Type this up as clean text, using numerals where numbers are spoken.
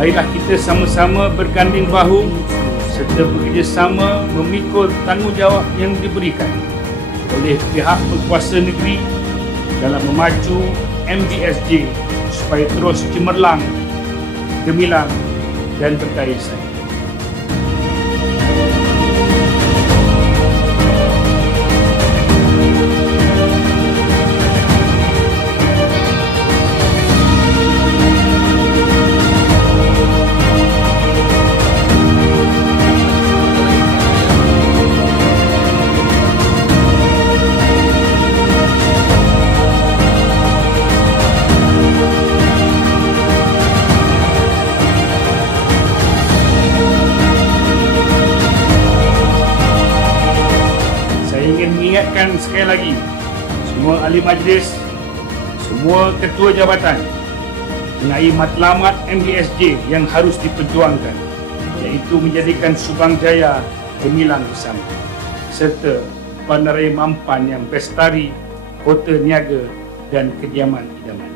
Marilah kita sama-sama berganding bahu serta bekerjasama memikul tanggungjawab yang diberikan oleh pihak berkuasa negeri dalam memacu MBSJ supaya terus cemerlang, gemilang dan berkaya saya. Mengingatkan sekali lagi semua ahli majlis, semua ketua jabatan mengenai matlamat MBSJ yang harus diperjuangkan, iaitu menjadikan Subang Jaya gemilang bersama serta bandaraya mampan yang bestari, kota niaga dan kediaman idaman.